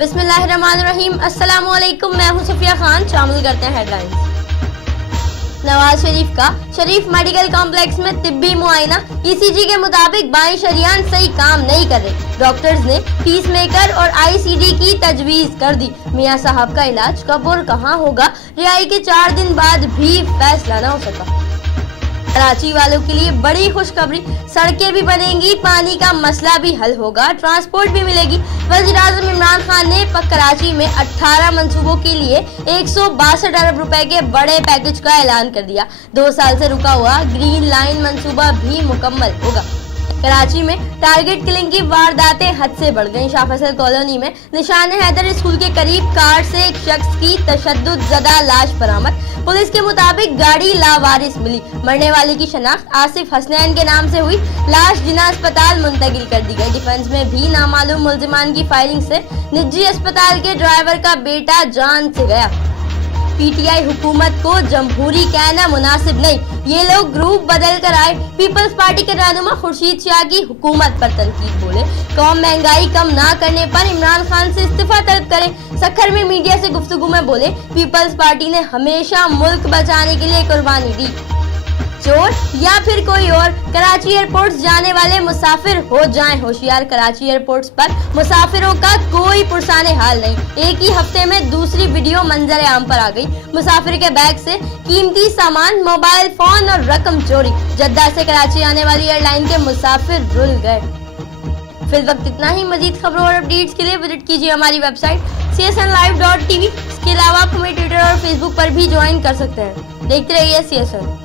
बिस्मिल्लाहिर्रहमानिर्रहीम। अस्सलाम वालेकुम, मैं हूं सफिया खान। शामिल करते हैं हेडलाइंस। नवाज शरीफ का शरीफ मेडिकल कॉम्प्लेक्स में तिब्बी मुआयना। ईसीजी के मुताबिक बाएं शरियान सही काम नहीं कर रहे। डॉक्टर्स ने पीस मेकर और आईसीडी की तजवीज कर दी। मियां साहब का इलाज कब और कहां होगा, रिहाई के 4 दिन बाद भी फैसला न हो सका। कराची वालों के लिए बड़ी खुशखबरी, सड़कें भी बनेंगी, पानी का मसला भी हल होगा, ट्रांसपोर्ट भी मिलेगी। वज़ीर-ए-आज़म इमरान खान ने कराची में 18 मंसूबों के लिए 162 अरब रुपए के बड़े पैकेज का ऐलान कर दिया। 2 साल से रुका हुआ ग्रीन लाइन मंसूबा भी मुकम्मल होगा। कराची में टारगेट किलिंग की वारदातें हद से बढ़ गईं। शाह फैसल कॉलोनी में निशान हैदर स्कूल के करीब कार से एक शख्स की तशद्दुद ज़दा लाश बरामद। पुलिस के मुताबिक गाड़ी लावारिस मिली। मरने वाले की शनाख्त आसिफ हसनैन के नाम से हुई। लाश जिना अस्पताल मुंतकिल कर दी गई। डिफेंस में भी नामालूम मुल्जिमान की फायरिंग से निजी अस्पताल के ड्राइवर का बेटा जान से गया। पीटीआई हुकूमत को जमहूरी कहना मुनासिब नहीं, ये लोग ग्रुप बदल कर आए। पीपल्स पार्टी के रहनुमा खुर्शीद शाह की हुकूमत पर तनकीद। बोले कौम महंगाई कम ना करने पर इमरान खान से इस्तीफा तलब करें। सखर में मीडिया से गुफ्तगू में बोले पीपल्स पार्टी ने हमेशा मुल्क बचाने के लिए कुर्बानी दी। चोर या फिर कोई और, कराची एयरपोर्ट जाने वाले मुसाफिर हो जाएं होशियार। कराची एयरपोर्ट्स पर मुसाफिरों का कोई पुरसाने हाल नहीं। एक ही हफ्ते में दूसरी वीडियो मंजर आम पर आ गई। मुसाफिर के बैग से कीमती सामान, मोबाइल फोन और रकम चोरी। जद्दा से कराची आने वाली एयरलाइन के मुसाफिर रुल गए। फिल वक्त इतना ही। मजीद खबरों और अपडेट्स के लिए विजिट कीजिए हमारी वेबसाइट csnlive.tv। इसके अलावा आप हमें ट्विटर और फेसबुक पर भी ज्वाइन कर सकते हैं। देखते रहिए CSN।